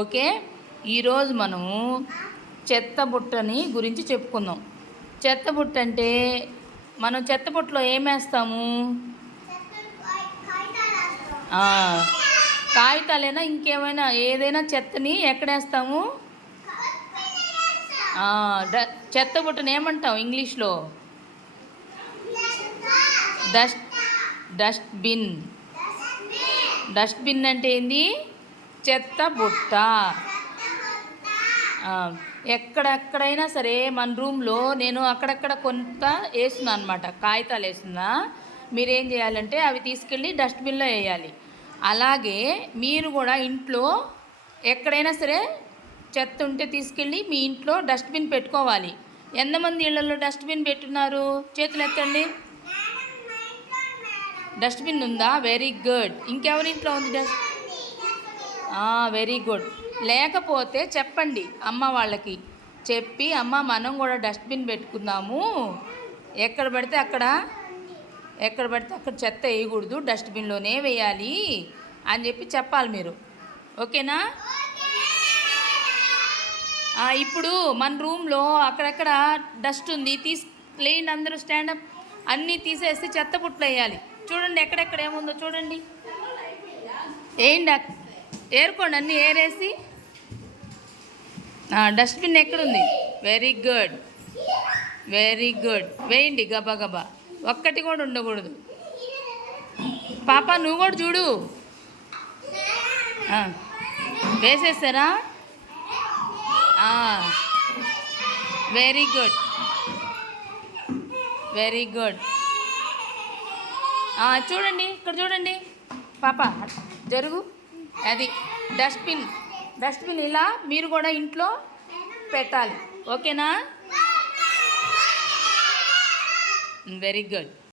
Okay. ఈరోజు మనము చెత్తబుట్టని గురించి చెప్పుకుందాం. చెత్తబుట్ట అంటే మనం చెత్తబుట్టలో ఏమేస్తాము? కాగితాలైనా ఇంకేమైనా ఏదైనా చెత్తని ఎక్కడేస్తాము? చెత్తబుట్టని ఏమంటాం ఇంగ్లీష్లో? డస్ట్బిన్. డస్ట్బిన్ అంటే ఏంది? చెత్తబుట్ట. ఎక్కడెక్కడైనా సరే మన రూమ్లో నేను అక్కడక్కడ కొంత వేస్తున్నాను అనమాట, కాగితాలు వేస్తున్నా. మీరేం చేయాలంటే అవి తీసుకెళ్ళి డస్ట్బిన్లో వేయాలి. అలాగే మీరు కూడా ఇంట్లో ఎక్కడైనా సరే చెత్త ఉంటే తీసుకెళ్ళి మీ ఇంట్లో డస్ట్బిన్ పెట్టుకోవాలి. ఎంతమంది ఇళ్లలో డస్ట్బిన్ పెట్టున్నారు? చేతులు ఎత్తండి. డస్ట్బిన్ ఉందా? Very good. ఇంకెవరింట్లో ఉంది వెరీ గుడ్. లేకపోతే చెప్పండి అమ్మ వాళ్ళకి, చెప్పి అమ్మ మనం కూడా డస్ట్బిన్ పెట్టుకుందాము, ఎక్కడ పడితే అక్కడ చెత్త వేయకూడదు, డస్ట్బిన్లోనే వేయాలి అని చెప్పి చెప్పాలి మీరు. ఓకేనా? ఇప్పుడు మన రూమ్లో అక్కడక్కడ డస్ట్ ఉంది, లేండి అందరూ స్టాండప్. అన్నీ తీసేసి చెత్త బుట్టలు వేయాలి. చూడండి ఎక్కడెక్కడ ఏముందో చూడండి, వేయండి, ఏరుకోండి, అన్నీ ఏరేసి. డస్ట్బిన్ ఎక్కడుంది? Very good, very good. వేయండి గబా గబా, ఒక్కటి కూడా ఉండకూడదు. పాప నువ్వు కూడా చూడు. వేసేసారా? Very good, very good. చూడండి ఇక్కడ చూడండి పాప, జరుగు. అది డస్ట్బిన్ ఇలా మీరు కూడా ఇంట్లో పెట్టాలి. ఓకేనా? Very good.